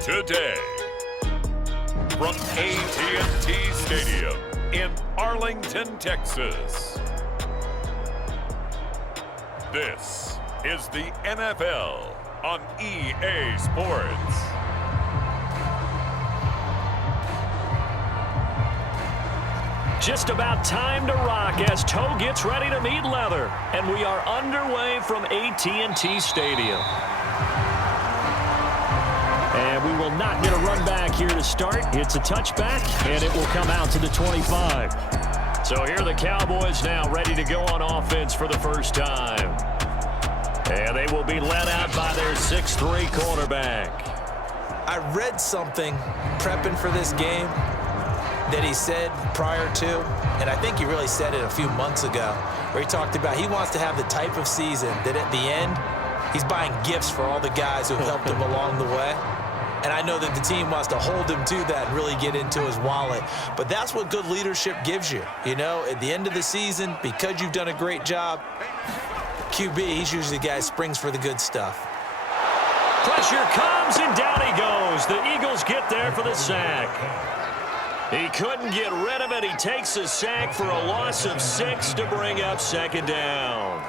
today. From AT&T Stadium in Arlington, Texas. This is the NFL on EA Sports. Just about time to rock as toe gets ready to meet leather. And we are underway from AT&T Stadium. And we will not get a run back here to start. It's a touchback, and it will come out to the 25. So here are the Cowboys now ready to go on offense for the first time. And they will be led out by their 6'3" quarterback. I read something prepping for this game that he said prior to, and I think he really said it a few months ago, where he talked about he wants to have the type of season that at the end, he's buying gifts for all the guys who have helped him along the way. And I know that the team wants to hold him to that and really get into his wallet. But that's what good leadership gives you. You know, at the end of the season, because you've done a great job, QB, he's usually the guy who springs for the good stuff. Pressure comes, and down he goes. The Eagles get there for the sack. He couldn't get rid of it. He takes a sack for a loss of 6 to bring up second down.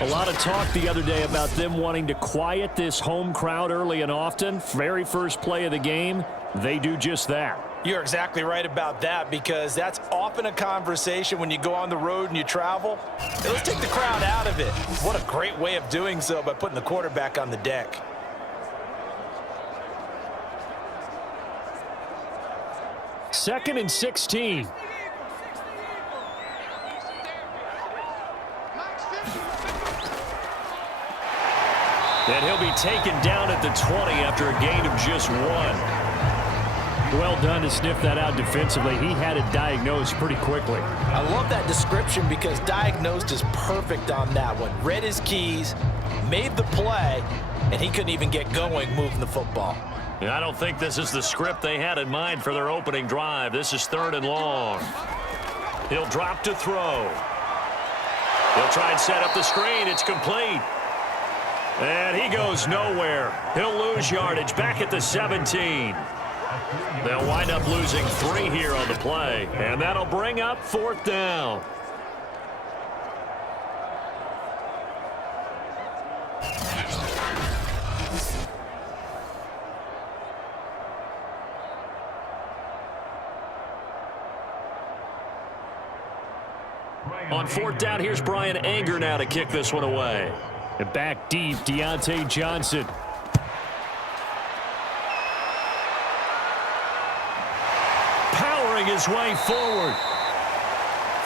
A lot of talk the other day about them wanting to quiet this home crowd early and often. Very first play of the game, they do just that. You're exactly right about that, because that's often a conversation when you go on the road and you travel. Hey, let's take the crowd out of it. What a great way of doing so by putting the quarterback on the deck. Second and 16. And he'll be taken down at the 20 after a gain of just 1. Well done to sniff that out defensively. He had it diagnosed pretty quickly. I love that description, because diagnosed is perfect on that one. Read his keys, made the play, and he couldn't even get going moving the football. I don't think this is the script they had in mind for their opening drive. This is 3rd and long. He'll drop to throw. He'll try and set up the screen. It's complete. And he goes nowhere. He'll lose yardage back at the 17. They'll wind up losing 3 here on the play. And that'll bring up 4th down. On 4th down, here's Brian Anger now to kick this one away. And back deep, Deontay Johnson. Powering his way forward.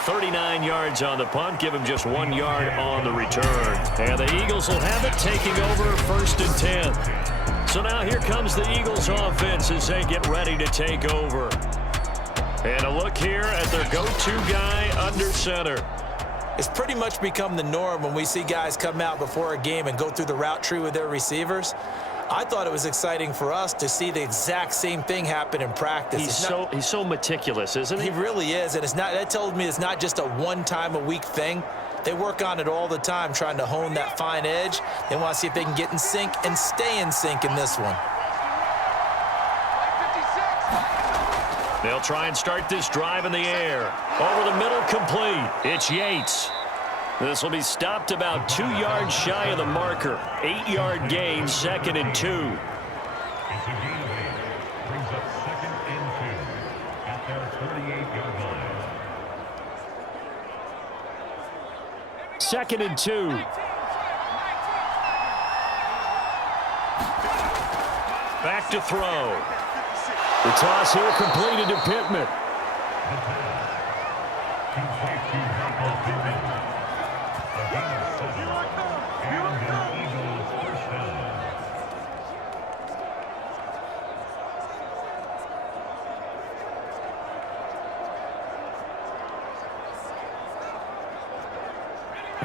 39 yards on the punt. Give him just 1 yard on the return. And the Eagles will have it, taking over 1st and 10. So now here comes the Eagles offense as they get ready to take over. And a look here at their go-to guy under center. It's pretty much become the norm when we see guys come out before a game and go through the route tree with their receivers. I thought it was exciting for us to see the exact same thing happen in practice. He's so meticulous, isn't he? He really is, and that tells me it's not just a one-time-a-week thing. They work on it all the time, trying to hone that fine edge. They want to see if they can get in sync and stay in sync in this one. They'll try and start this drive in the air. Over the middle, complete. It's Yates. This will be stopped about 2 yards shy of the marker. 8-yard gain, 2nd and 2. Brings up 2nd and 2 at their 38-yard line. 2nd and 2. Back to throw. The toss here completed to Pittman.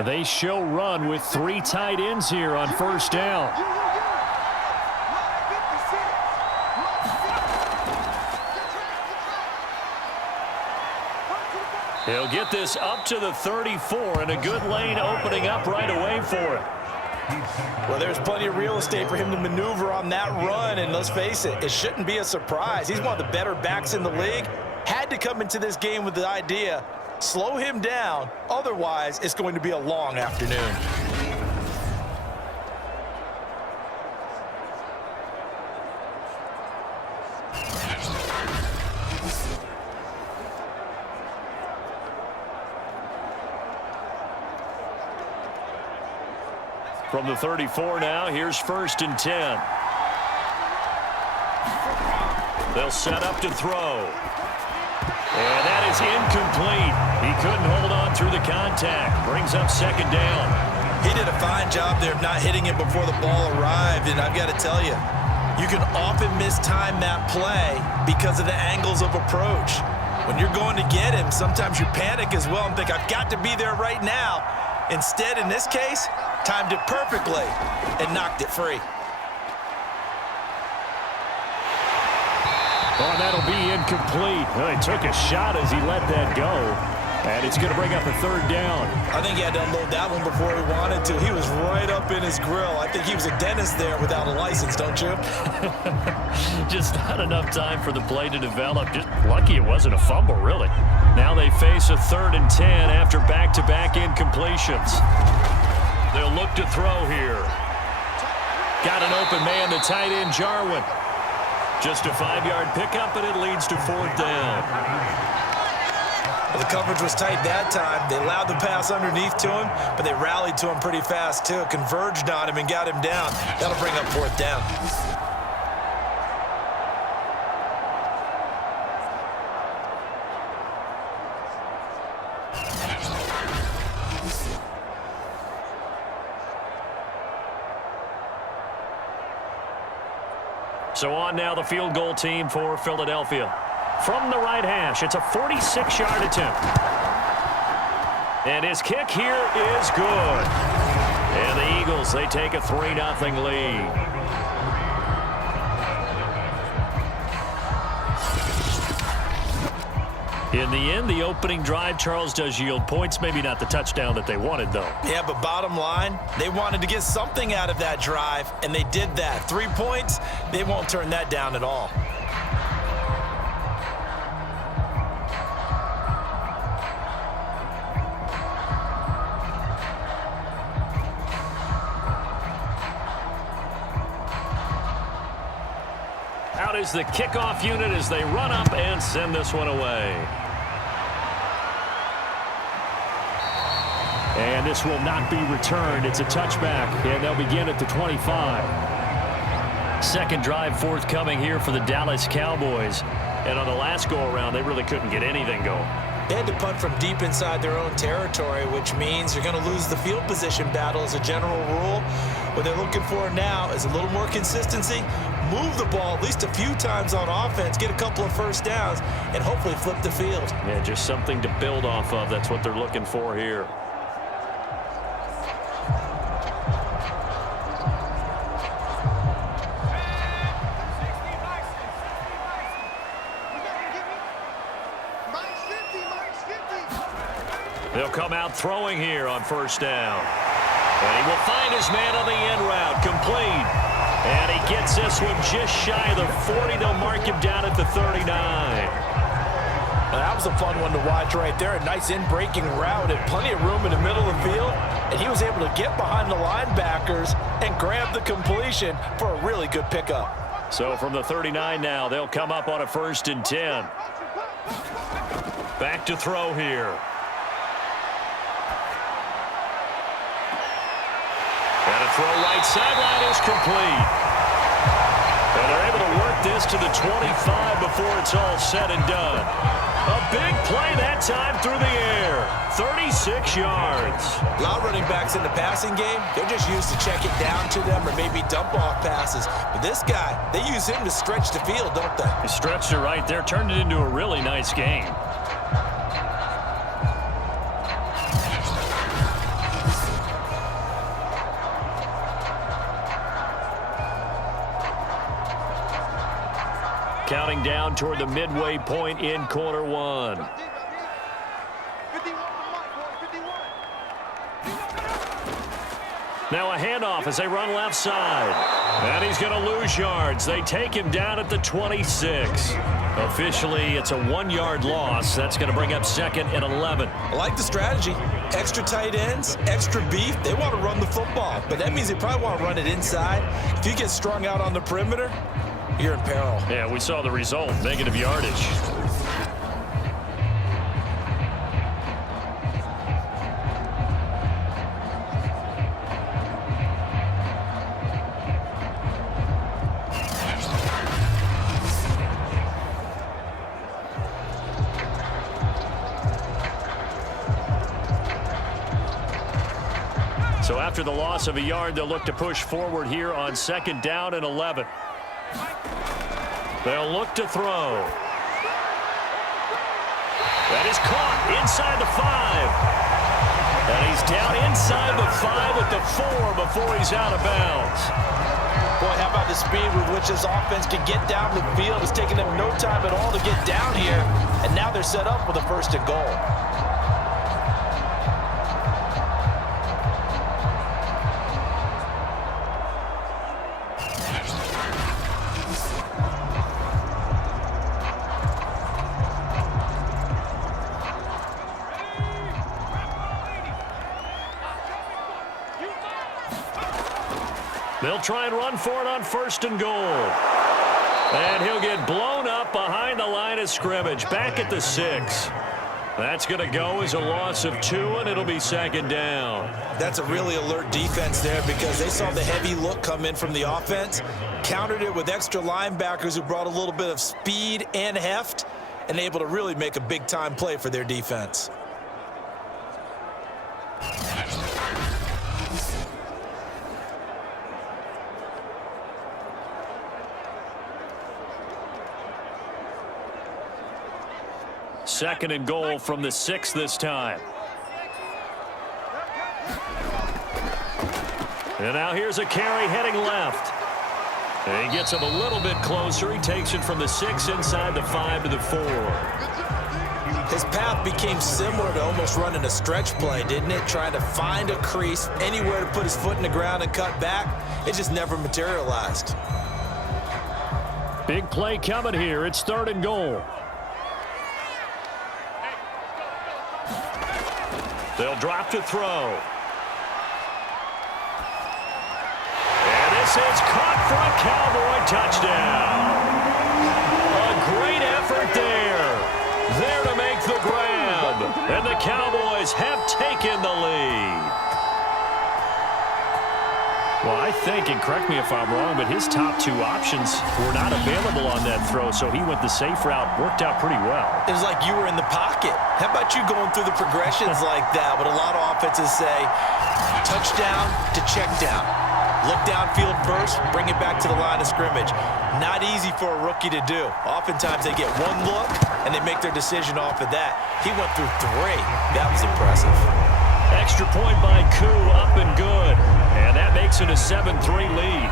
They show run with 3 tight ends here on 1st down. He'll get this up to the 34, and a good lane opening up right away for it. Well, there's plenty of real estate for him to maneuver on that run, and let's face it, it shouldn't be a surprise. He's one of the better backs in the league. Had to come into this game with the idea, slow him down, otherwise it's going to be a long afternoon. From the 34 now, here's 1st and 10. They'll set up to throw. And that is incomplete. He couldn't hold on through the contact. Brings up 2nd down. He did a fine job there of not hitting it before the ball arrived, and I've got to tell you, you can often mistime that play because of the angles of approach. When you're going to get him, sometimes you panic as well and think, I've got to be there right now. Instead, in this case, timed it perfectly and knocked it free. Oh, that'll be incomplete. Well, he took a shot as he let that go. And it's going to bring up a 3rd down. I think he had to unload that one before he wanted to. He was right up in his grill. I think he was a dentist there without a license, don't you? Just not enough time for the play to develop. Just lucky it wasn't a fumble, really. Now they face a 3rd and 10 after back-to-back incompletions. They'll look to throw here. Got an open man, the tight end, Jarwin. Just a 5-yard pickup, and it leads to 4th down. Well, the coverage was tight that time. They allowed the pass underneath to him, but they rallied to him pretty fast, too. Converged on him and got him down. That'll bring up 4th down. So on now the field goal team for Philadelphia. From the right hash, it's a 46-yard attempt. And his kick here is good. And the Eagles, they take a 3-0 lead. In the end, the opening drive, Charles, does yield points. Maybe not the touchdown that they wanted, though. Yeah, but bottom line, they wanted to get something out of that drive, and they did that. 3 points, they won't turn that down at all. Out is the kickoff unit as they run up and send this one away. And this will not be returned. It's a touchback, and they'll begin at the 25. 2nd drive forthcoming here for the Dallas Cowboys. And on the last go-around, they really couldn't get anything going. They had to punt from deep inside their own territory, which means you're going to lose the field position battle as a general rule. What they're looking for now is a little more consistency, move the ball at least a few times on offense, get a couple of 1st downs, and hopefully flip the field. Yeah, just something to build off of. That's what they're looking for here. They'll come out throwing here on 1st down. And he will find his man on the end route, complete. And he gets this one just shy of the 40. They'll mark him down at the 39. Well, that was a fun one to watch right there. A nice in-breaking route and plenty of room in the middle of the field. And he was able to get behind the linebackers and grab the completion for a really good pickup. So from the 39 now, they'll come up on a 1st and 10. Back to throw here. And a throw right sideline is complete. And they're able to work this to the 25 before it's all said and done. A big play that time through the air. 36 yards. A lot of running backs in the passing game, they're just used to check it down to them or maybe dump off passes. But this guy, they use him to stretch the field, don't they? He stretched it right there, turned it into a really nice game. Counting down toward the midway point in quarter one. Now a handoff as they run left side. And he's going to lose yards. They take him down at the 26. Officially, it's a 1-yard loss. That's going to bring up 2nd and 11. I like the strategy. Extra tight ends, extra beef. They want to run the football, but that means they probably want to run it inside. If you get strung out on the perimeter, you're in peril. Yeah, we saw the result, negative yardage. So after the loss of a yard, they'll look to push forward here on 2nd down and 11. They'll look to throw. That is caught inside the 5. And he's down inside the 5 at the 4 before he's out of bounds. Boy, how about the speed with which this offense can get down the field? It's taking them no time at all to get down here. And now they're set up with a 1st and goal. They'll try and run for it on 1st and goal. And he'll get blown up behind the line of scrimmage, back at the 6. That's going to go as a loss of 2, and it'll be 2nd down. That's a really alert defense there because they saw the heavy look come in from the offense, countered it with extra linebackers who brought a little bit of speed and heft, and able to really make a big-time play for their defense. Second and goal from the 6 this time. And now here's a carry heading left. And he gets him a little bit closer. He takes it from the 6 inside the 5 to the 4. His path became similar to almost running a stretch play, didn't it? Trying to find a crease, anywhere to put his foot in the ground and cut back. It just never materialized. Big play coming here. It's 3rd and goal. They'll drop to throw. And this is caught for a Cowboy touchdown. A great effort there. There to make the grab. And the Cowboys have taken the lead. Well, I think, and correct me if I'm wrong, but his top 2 options were not available on that throw, so he went the safe route. Worked out pretty well. It was like you were in the pocket. How about you going through the progressions like that? What a lot of offenses say, touchdown to check down. Look downfield first, bring it back to the line of scrimmage. Not easy for a rookie to do. Oftentimes they get one look, and they make their decision off of that. He went through 3. That was impressive. Extra point by Koo, up and good. And that makes it a 7-3 lead.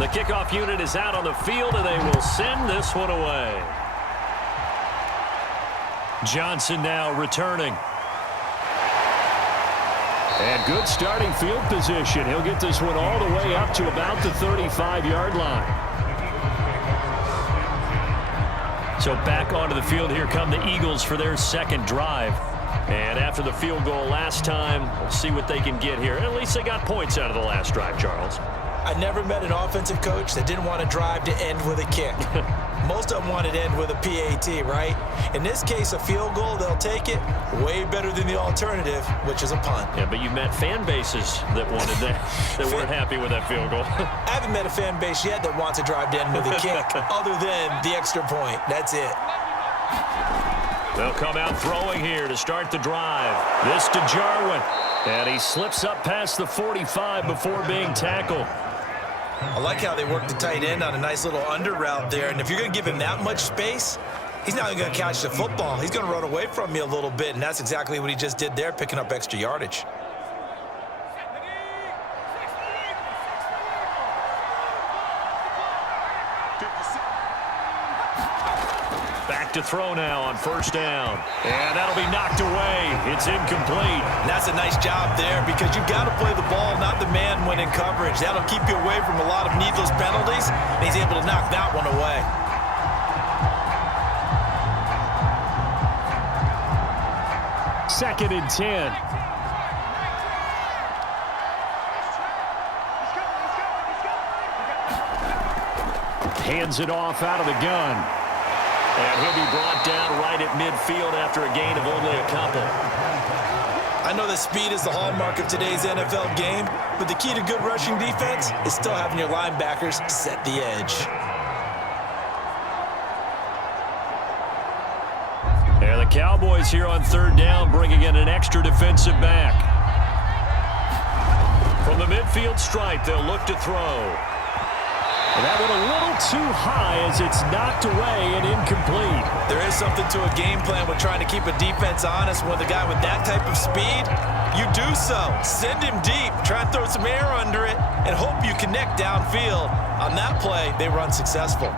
The kickoff unit is out on the field, and they will send this one away. Johnson now returning. And good starting field position. He'll get this one all the way up to about the 35-yard line. So back onto the field, here come the Eagles for their 2nd drive. And after the field goal last time, we'll see what they can get here. At least they got points out of the last drive, Charles. I never met an offensive coach that didn't want to drive to end with a kick. Most of them want it to end with a PAT, right? In this case, a field goal, they'll take it. Way better than the alternative, which is a punt. Yeah, but you met fan bases that wanted that weren't happy with that field goal. I haven't met a fan base yet that wants to drive to end with a kick other than the extra point. That's it. They'll come out throwing here to start the drive. This to Jarwin. And he slips up past the 45 before being tackled. I like how they work the tight end on a nice little under route there. And if you're going to give him that much space, he's not even going to catch the football. He's going to run away from you a little bit, and that's exactly what he just did there, picking up extra yardage. Back to throw now on first down. And that'll be knocked away. It's incomplete. And that's a nice job there because you've got to play the ball, not the man when in coverage. That'll keep you away from a lot of needless penalties, and he's able to knock that one away. Second and 10. Hands it off out of the gun. And he'll be brought down right at midfield after a gain of only a couple. I know that speed is the hallmark of today's NFL game, but the key to good rushing defense is still having your linebackers set the edge. And the Cowboys here on third down bringing in an extra defensive back. From the midfield stripe, they'll look to throw. And that one a little too high as it's knocked away and incomplete. There is something to a game plan with trying to keep a defense honest. With a guy with that type of speed, you do so. Send him deep, try and throw some air under it, and hope you connect downfield. On that play, they run successful.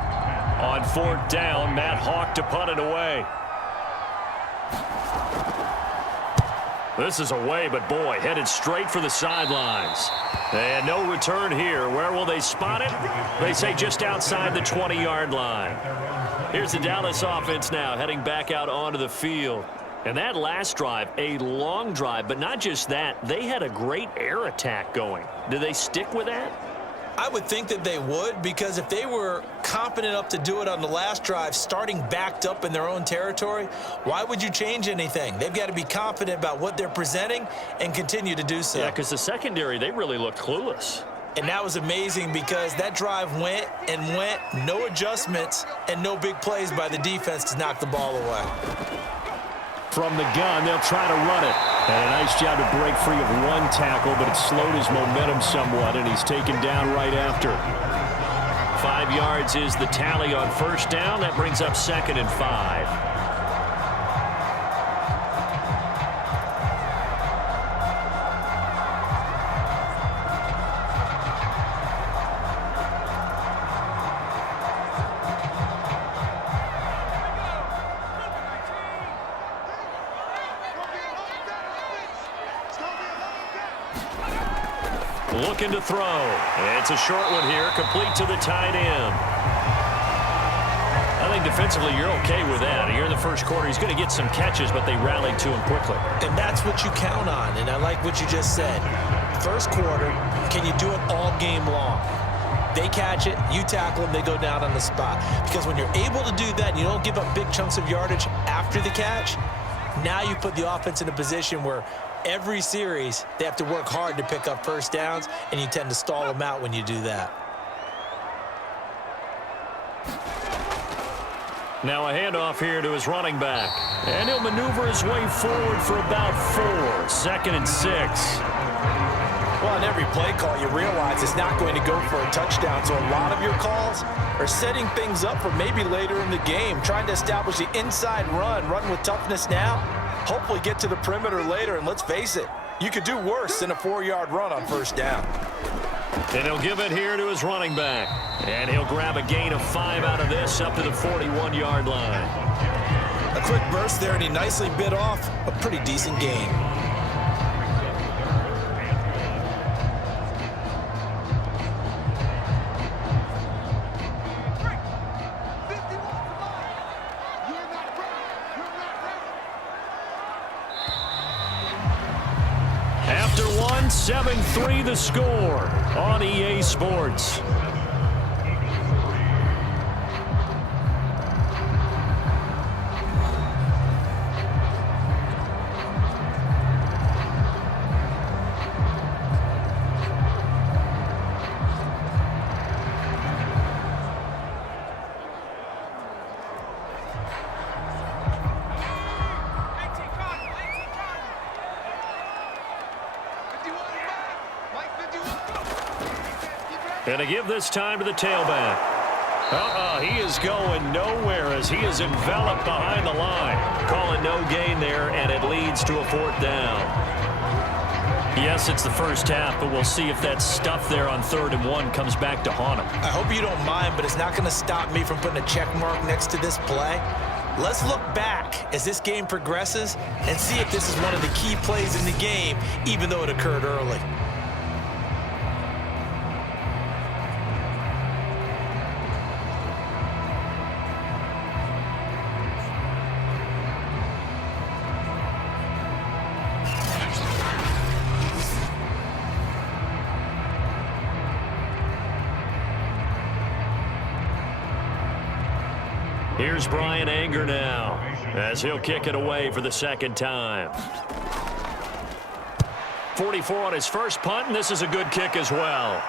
On fourth down, Matt Hawk to punt it away. This is away, but boy, headed straight for the sidelines. And no return here. Where will they spot it? They say just outside the 20-yard line. Here's the Dallas offense now heading back out onto the field. And that last drive, a long drive, but not just that. They had a great air attack going. Do they stick with that? I would think that they would, because if they were confident enough to do it on the last drive, starting backed up in their own territory, why would you change anything? They've got to be confident about what they're presenting and continue to do so. Yeah, because the secondary, they really looked clueless. And that was amazing because that drive went and went, no adjustments, and no big plays by the defense to knock the ball away. From the gun, they'll try to run it. And a nice job to break free of one tackle, but it slowed his momentum somewhat, and he's taken down right after. 5 yards is the tally on first down. That brings up second and 5. Looking to throw. It's a short one here, complete to the tight end. I think defensively you're okay with that. Here in the first quarter, he's going to get some catches, but they rallied to him quickly. And that's what you count on, and I like what you just said. First quarter, can you do it all game long? They catch it, you tackle them, they go down on the spot. Because when you're able to do that and you don't give up big chunks of yardage after the catch, now you put the offense in a position where every series, they have to work hard to pick up first downs, and you tend to stall them out when you do that. Now a handoff here to his running back. And he'll maneuver his way forward for about 4. Second and 6. Well, on every play call, you realize it's not going to go for a touchdown, so a lot of your calls are setting things up for maybe later in the game, trying to establish the inside run with toughness now, hopefully get to the perimeter later, and let's face it, you could do worse than a 4-yard run on first down. And he'll give it here to his running back. And he'll grab a gain of 5 out of this up to the 41-yard line. A quick burst there, and he nicely bit off a pretty decent gain. After 7-3 the score on EA Sports. And to give this time to the tailback. He is going nowhere as he is enveloped behind the line. Calling no gain there, and it leads to a 4th down. Yes, it's the first half, but we'll see if that stuff there on 3rd and 1 comes back to haunt him. I hope you don't mind, but it's not going to stop me from putting a check mark next to this play. Let's look back as this game progresses and see if this is one of the key plays in the game, even though it occurred early. Here's Brian Anger now as he'll kick it away for the 2nd time. 44 on his first punt, and this is a good kick as well.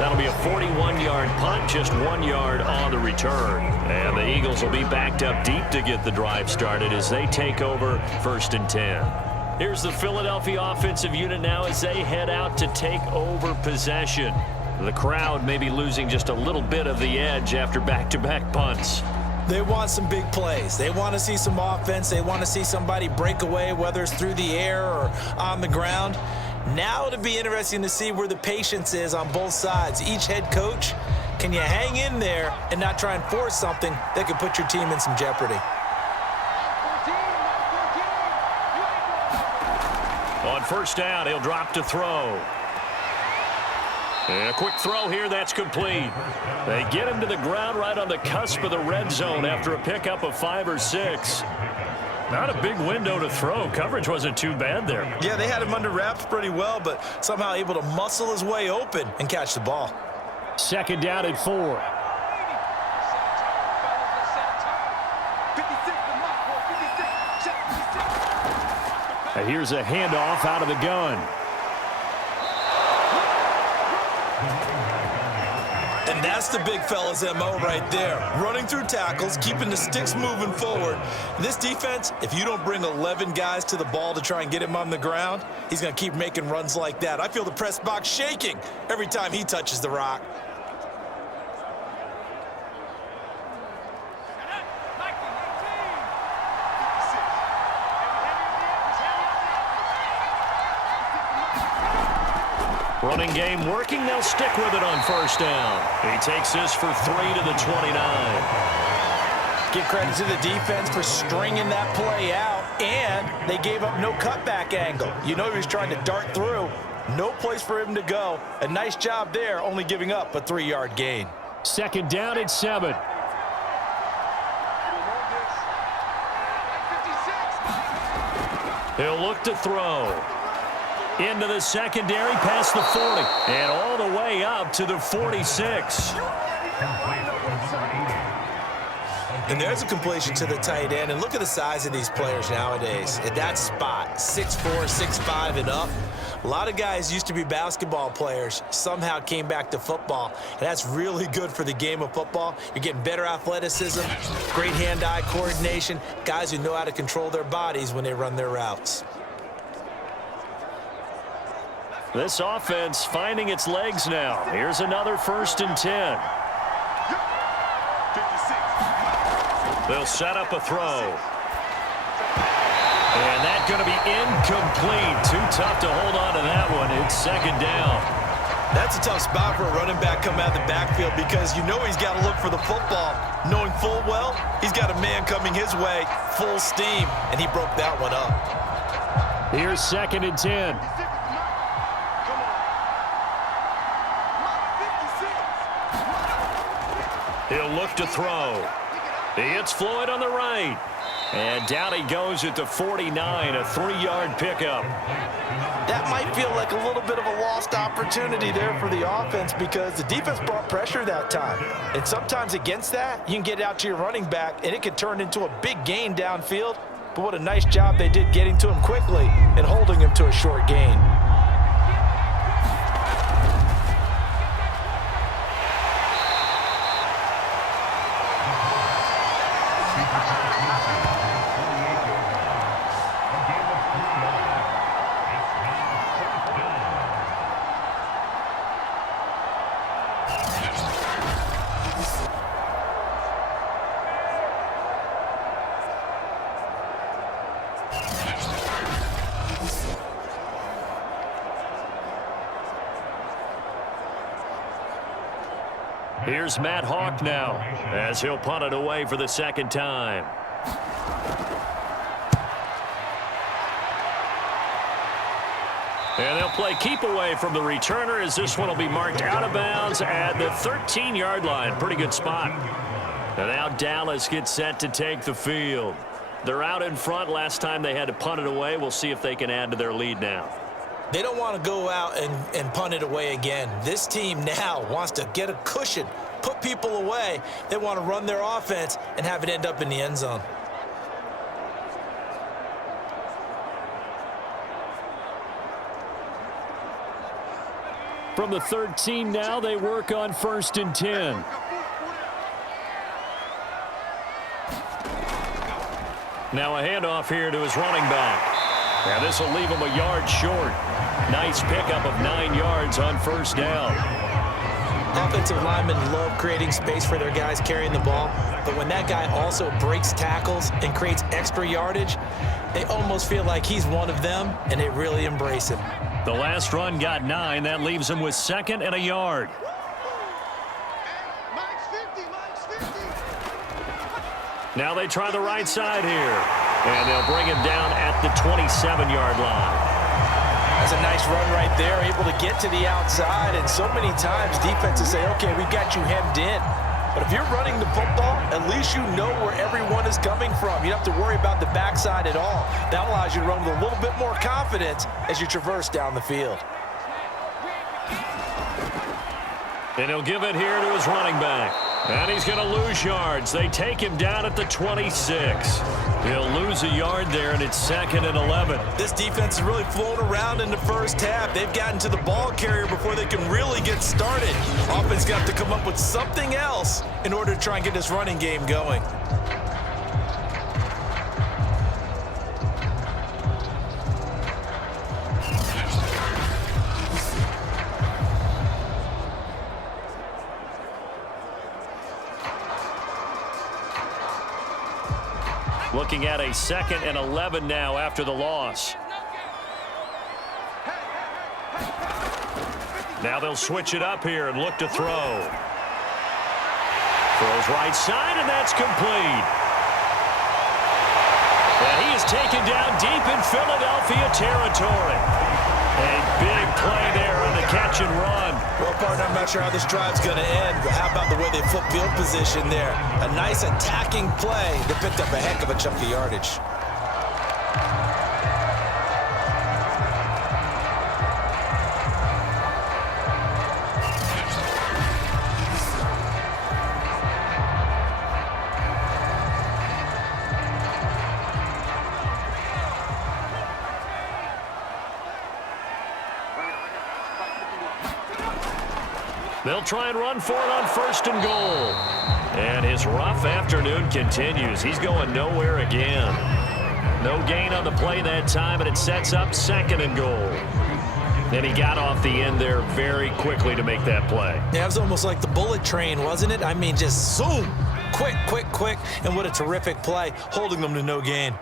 That'll be a 41-yard punt, just 1 yard on the return. And the Eagles will be backed up deep to get the drive started as they take over 1st and 10. Here's the Philadelphia offensive unit now as they head out to take over possession. The crowd may be losing just a little bit of the edge after back-to-back punts. They want some big plays. They want to see some offense. They want to see somebody break away, whether it's through the air or on the ground. Now it'll be interesting to see where the patience is on both sides. Each head coach, can you hang in there and not try and force something that could put your team in some jeopardy? On 1st down, he'll drop to throw. And a quick throw here, that's complete. They get him to the ground right on the cusp of the red zone after a pickup of 5 or 6. Not a big window to throw. Coverage wasn't too bad there. Yeah, they had him under wraps pretty well, but somehow able to muscle his way open and catch the ball. 2nd down at 4. And here's a handoff out of the gun. And that's the big fella's MO right there. Running through tackles, keeping the sticks moving forward. This defense, if you don't bring 11 guys to the ball to try and get him on the ground, he's going to keep making runs like that. I feel the press box shaking every time he touches the rock. Running game working. They'll stick with it on 1st down. He takes this for 3 to the 29. Give credit to the defense for stringing that play out, and they gave up no cutback angle. You know he was trying to dart through. No place for him to go. A nice job there, only giving up a 3-yard gain. 2nd down at 7. He'll look to throw. Into the secondary, past the 40, and all the way up to the 46. And there's a completion to the tight end. And look at the size of these players nowadays. At that spot, 6'4", 6'5", and up. A lot of guys used to be basketball players, somehow came back to football. And that's really good for the game of football. You're getting better athleticism, great hand-eye coordination, guys who know how to control their bodies when they run their routes. This offense finding its legs now. Here's another 1st and 10. They'll set up a throw. And that's going to be incomplete. Too tough to hold on to that one. It's 2nd down. That's a tough spot for a running back coming out of the backfield because you know he's got to look for the football, knowing full well he's got a man coming his way, full steam, and he broke that one up. Here's 2nd and 10. He'll look to throw. It's Floyd on the right. And down he goes at the 49, a 3-yard pickup. That might feel like a little bit of a lost opportunity there for the offense because the defense brought pressure that time. And sometimes against that, you can get out to your running back, and it could turn into a big gain downfield. But what a nice job they did getting to him quickly and holding him to a short gain. Here's Matt Hawk now as he'll punt it away for the second time. And they'll play keep away from the returner as this one will be marked out of bounds at the 13-yard line. Pretty good spot. And now Dallas gets set to take the field. They're out in front. Last time they had to punt it away. We'll see if they can add to their lead now. They don't want to go out and punt it away again. This team now wants to get a cushion, put people away. They want to run their offense and have it end up in the end zone. From the 13 now, they work on 1st and 10. Now a handoff here to his running back. And this will leave him a yard short. Nice pickup of 9 yards on 1st down. Offensive linemen love creating space for their guys carrying the ball, but when that guy also breaks tackles and creates extra yardage, they almost feel like he's one of them, and they really embrace him. The last run got 9. That leaves him with 2nd and a yard. Now they try the right side here. And they'll bring him down at the 27-yard line. That's a nice run right there, able to get to the outside. And so many times defenses say, okay, we've got you hemmed in. But if you're running the football, at least you know where everyone is coming from. You don't have to worry about the backside at all. That allows you to run with a little bit more confidence as you traverse down the field. And he'll give it here to his running back. And he's going to lose yards. They take him down at the 26. He'll lose a yard there, and it's 2nd and 11. This defense is really flown around in the first half. They've gotten to the ball carrier before they can really get started. Offense got to come up with something else in order to try and get this running game going. Looking at a 2nd and 11 now after the loss. Now they'll switch it up here and look to throw. Throws right side, and that's complete. And he is taken down deep in Philadelphia territory. A big play there on the catch and run. Well, partner, I'm not sure how this drive's going to end, but how about the way they flip field position there? A nice attacking play that picked up a heck of a chunk of yardage. They'll try and run for it on 1st and goal. And his rough afternoon continues. He's going nowhere again. No gain on the play that time, and it sets up 2nd and goal. And he got off the end there very quickly to make that play. Yeah, it was almost like the bullet train, wasn't it? I mean, just zoom. Quick, quick, quick. And what a terrific play, holding them to no gain.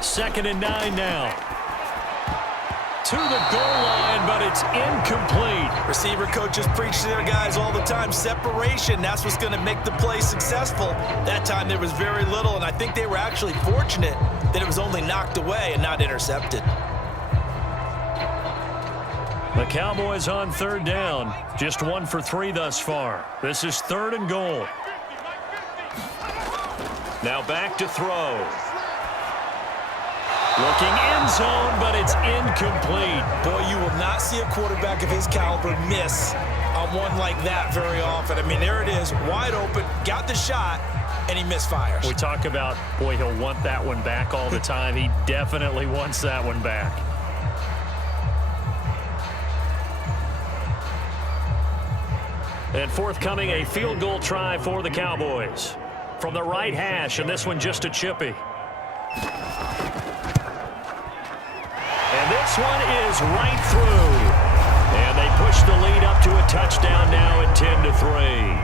Second and 9 now. To the goal line, but it's incomplete. Receiver coaches preach to their guys all the time. Separation, that's what's going to make the play successful. That time there was very little, and I think they were actually fortunate that it was only knocked away and not intercepted. The Cowboys on 3rd down. Just 1 for 3 thus far. This is 3rd and goal. Now back to throw. Looking end zone, but it's incomplete. Boy, you will not see a quarterback of his caliber miss on one like that very often. I mean, there it is, wide open, got the shot, and he misfires. We talk about, boy, he'll want that one back all the time. He definitely wants that one back. And forthcoming, a field goal try for the Cowboys. From the right hash, and this one just a chippy. And this one is right through. And they push the lead up to a touchdown now at 10-3.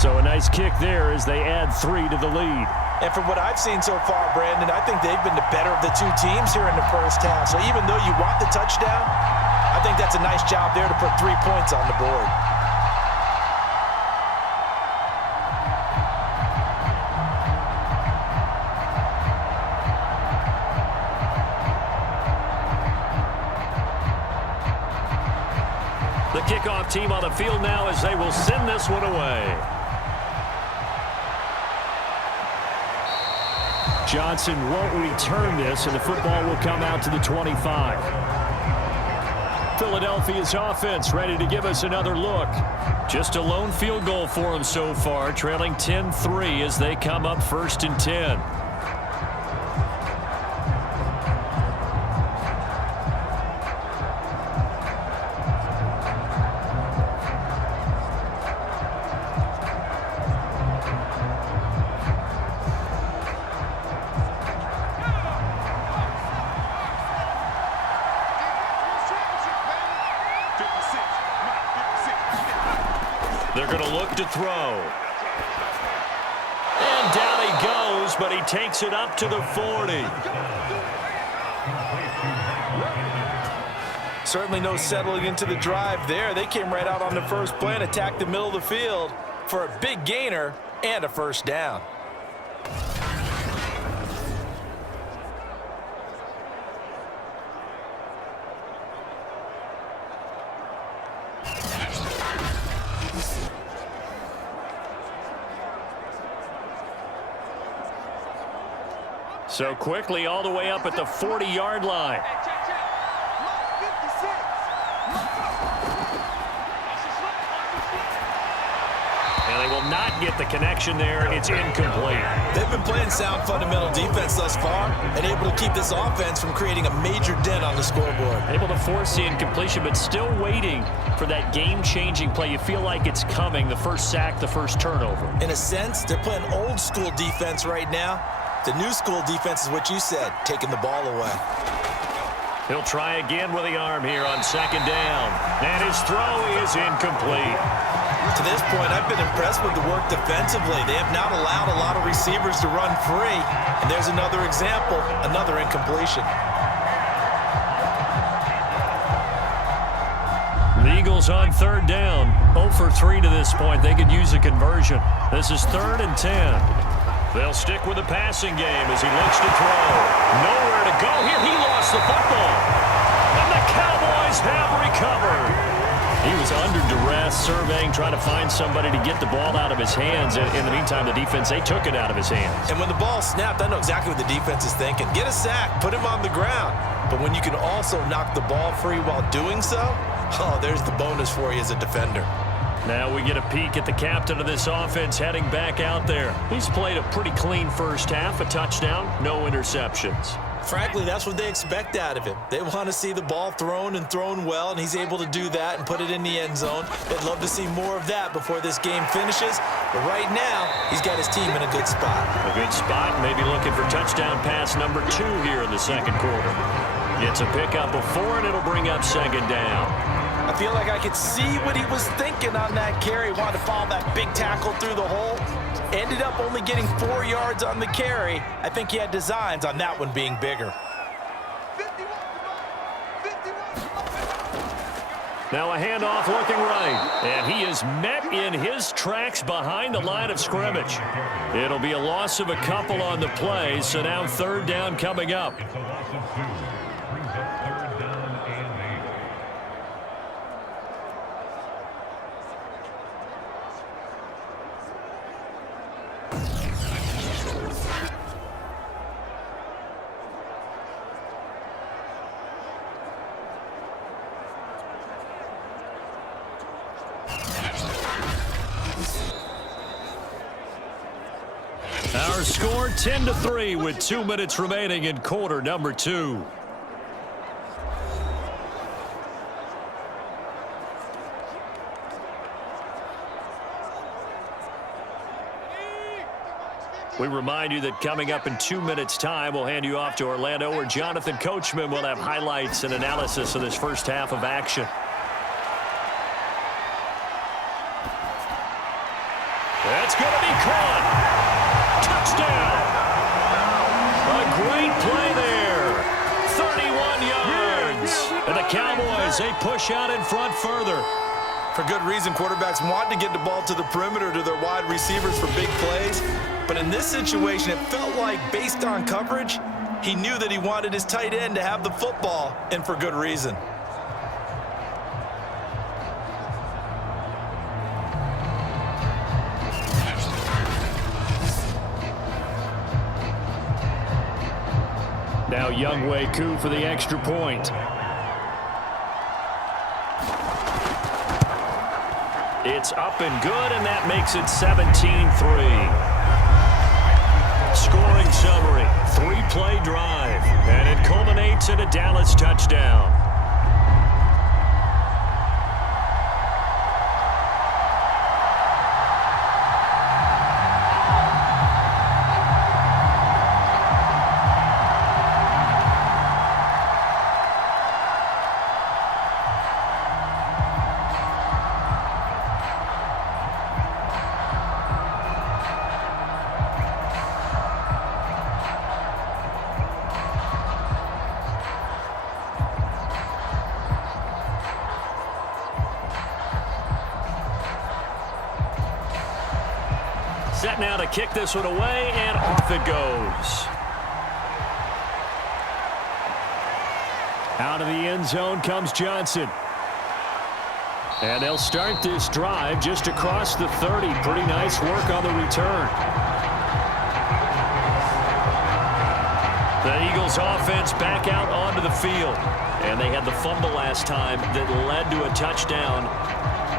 So a nice kick there as they add 3 to the lead. And from what I've seen so far, Brandon, I think they've been the better of the two teams here in the first half. So even though you want the touchdown, I think that's a nice job there to put 3 points on the board. The kickoff team on the field now as they will send this one away. Johnson won't return this, and the football will come out to the 25. Philadelphia's offense ready to give us another look. Just a lone field goal for them so far, trailing 10-3 as they come up 1st and 10. They're going to look to throw. And down he goes, but he takes it up to the 40. Certainly no settling into the drive there. They came right out on the first play and attacked the middle of the field for a big gainer and a first down. So quickly all the way up at the 40-yard line. And they will not get the connection there. It's incomplete. They've been playing sound fundamental defense thus far and able to keep this offense from creating a major dent on the scoreboard. Able to force the incompletion, but still waiting for that game-changing play. You feel like it's coming, the first sack, the first turnover. In a sense, they're playing old-school defense right now. The new school defense is what you said, taking the ball away. He'll try again with the arm here on 2nd down. And his throw is incomplete. To this point, I've been impressed with the work defensively. They have not allowed a lot of receivers to run free. And there's another example, another incompletion. The Eagles on 3rd down. 0 for 3 to this point. They could use a conversion. This is 3rd and 10. They'll stick with the passing game as he looks to throw. Nowhere to go here. He lost the football. And the Cowboys have recovered. He was under duress, surveying, trying to find somebody to get the ball out of his hands. In the meantime, the defense, they took it out of his hands. And when the ball snapped, I know exactly what the defense is thinking. Get a sack, put him on the ground. But when you can also knock the ball free while doing so, oh, there's the bonus for you as a defender. Now we get a peek at the captain of this offense heading back out there. He's played a pretty clean first half, a touchdown, no interceptions. Frankly, that's what they expect out of him. They want to see the ball thrown and thrown well, and he's able to do that and put it in the end zone. They'd love to see more of that before this game finishes. But right now, he's got his team in a good spot. A good spot, maybe looking for touchdown pass number 2 here in the 2nd quarter. Gets a pickup of 4, and it'll bring up 2nd down. I feel like I could see what he was thinking on that carry. Wanted to follow that big tackle through the hole. Ended up only getting 4 yards on the carry. I think he had designs on that one being bigger. Now a handoff looking right. And he is met in his tracks behind the line of scrimmage. It'll be a loss of a couple on the play. So now 3rd down coming up. It's a loss of 2. Brings up 3rd down and 8. Our score 10-3 with 2 minutes remaining in quarter number 2. We remind you that coming up in 2 minutes' time, we'll hand you off to Orlando, where Jonathan Coachman will have highlights and analysis of this first half of action. That's going to be caught. Touchdown. great play there. 31 yards. And the Cowboys, they push out in front further. For good reason, quarterbacks want to get the ball to the perimeter to their wide receivers for big plays. But in this situation, it felt like, based on coverage, he knew that he wanted his tight end to have the football, and for good reason. Now Younghoe Koo for the extra point. It's up and good, and that makes it 17-3. Scoring summary, 3-play drive, and it culminates in a Dallas touchdown. Set now to kick this one away, and off it goes. Out of the end zone comes Johnson. And they'll start this drive just across the 30. Pretty nice work on the return. The Eagles offense back out onto the field. And they had the fumble last time that led to a touchdown.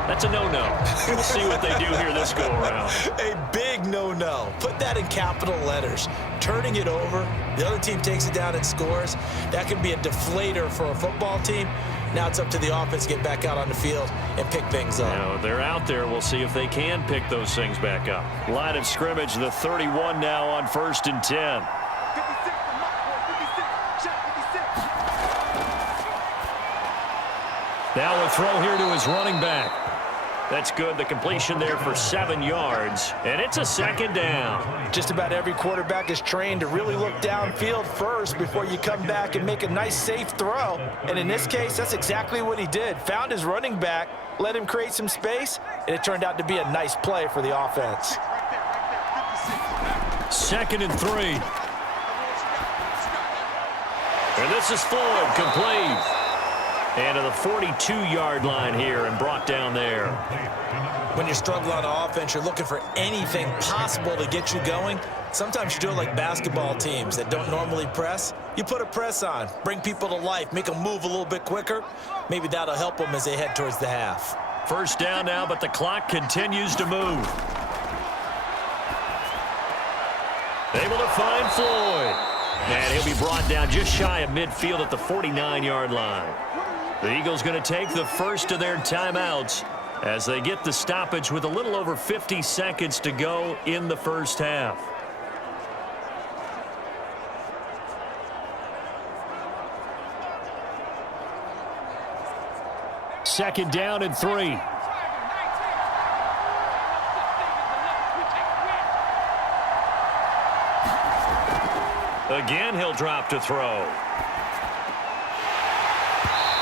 That's a no-no. We'll see what they do here this go-around. A big no-no. Put that in capital letters. Turning it over, the other team takes it down and scores. That can be a deflator for a football team. Now it's up to the offense to get back out on the field and pick things up. Now, they're out there. We'll see if they can pick those things back up. Line of scrimmage, the 31 now on 1st and 10. Now a throw here to his running back. That's good. The completion there for 7 yards. And it's a second down. Just about every quarterback is trained to really look downfield first before you come back and make a nice, safe throw. And in this case, that's exactly what he did. Found his running back, let him create some space, and it turned out to be a nice play for the offense. 2nd and 3. And this is Floyd, complete. And to the 42-yard line here and brought down there. When you're struggling on offense, you're looking for anything possible to get you going. Sometimes you do it like basketball teams that don't normally press. You put a press on, bring people to life, make them move a little bit quicker. Maybe that'll help them as they head towards the half. First down now, but the clock continues to move. Able to find Floyd. And he'll be brought down just shy of midfield at the 49-yard line. The Eagles going to take the first of their timeouts as they get the stoppage with a little over 50 seconds to go in the first half. Second down and 3. Again, he'll drop to throw.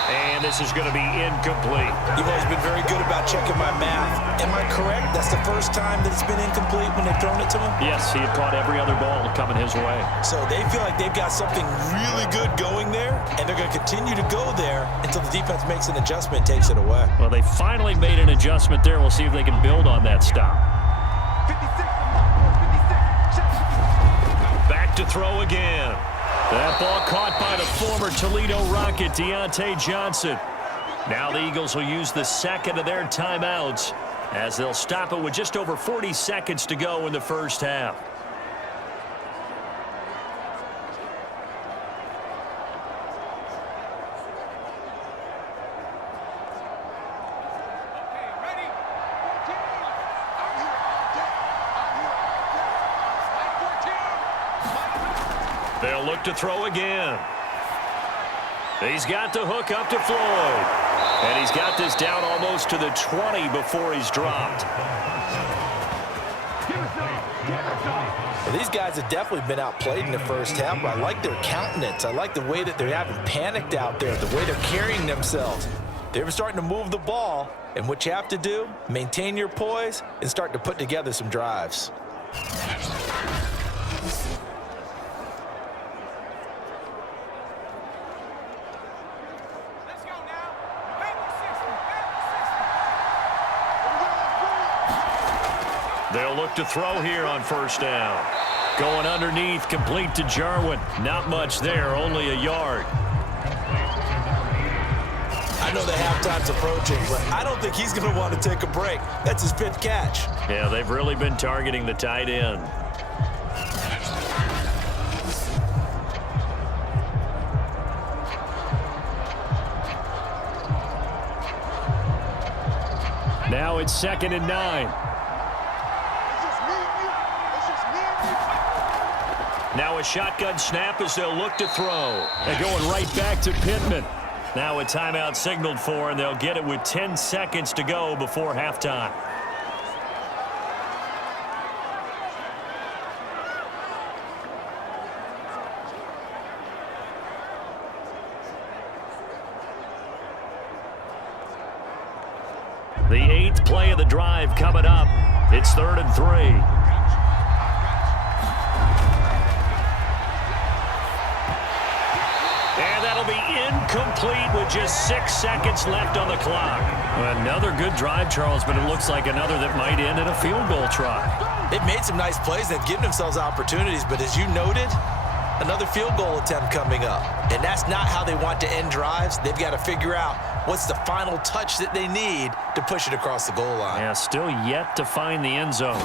And this is going to be incomplete. You've always been very good about checking my math. Am I correct? That's the first time that it's been incomplete when they've thrown it to him? Yes, he had caught every other ball coming his way. So they feel like they've got something really good going there, and they're going to continue to go there until the defense makes an adjustment and takes it away. Well, they finally made an adjustment there. We'll see if they can build on that stop. Back to throw again. That ball caught by the former Toledo Rocket, Deontay Johnson. Now the Eagles will use the second of their timeouts as they'll stop it with just over 40 seconds to go in the first half. They'll look to throw again. He's got the hook up to Floyd. And he's got this down almost to the 20 before he's dropped. Well, these guys have definitely been outplayed in the first half, but I like their countenance. I like the way that they haven't panicked out there, the way they're carrying themselves. They're starting to move the ball, and what you have to do, maintain your poise and start to put together some drives. They'll look to throw here on first down. Going underneath, complete to Jarwin. Not much there, only a yard. I know the halftime's approaching, but I don't think he's going to want to take a break. That's his fifth catch. Yeah, they've really been targeting the tight end. Now it's 2nd and 9. Now a shotgun snap as they'll look to throw. They're going right back to Pittman. Now a timeout signaled for, and they'll get it with 10 seconds to go before halftime. The 8th play of the drive coming up. It's 3rd and 3. And that'll be incomplete with just 6 seconds left on the clock. Another good drive, Charles, but it looks like another that might end in a field goal try. They've made some nice plays. They've given themselves opportunities, but as you noted, another field goal attempt coming up. And that's not how they want to end drives. They've got to figure out what's the final touch that they need to push it across the goal line. Yeah, still yet to find the end zone.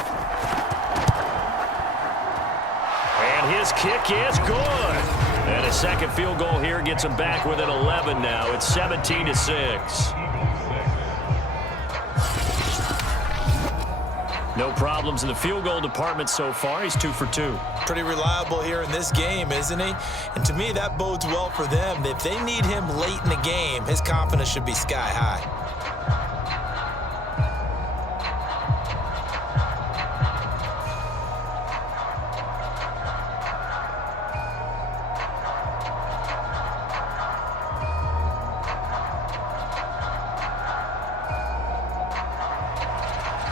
And his kick is good. And a second field goal here gets him back within 11 now. It's 17-6. No problems in the field goal department so far. He's 2 for 2. Pretty reliable here in this game, isn't he? And to me, that bodes well for them. If they need him late in the game, his confidence should be sky high.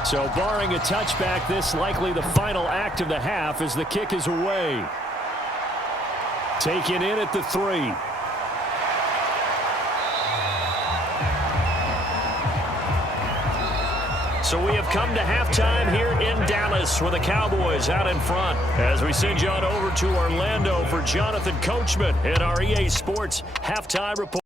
So barring a touchback, this likely the final act of the half as the kick is away. Taken in at the 3. So we have come to halftime here in Dallas with the Cowboys out in front. As we send you on over to Orlando for Jonathan Coachman in our EA Sports Halftime Report.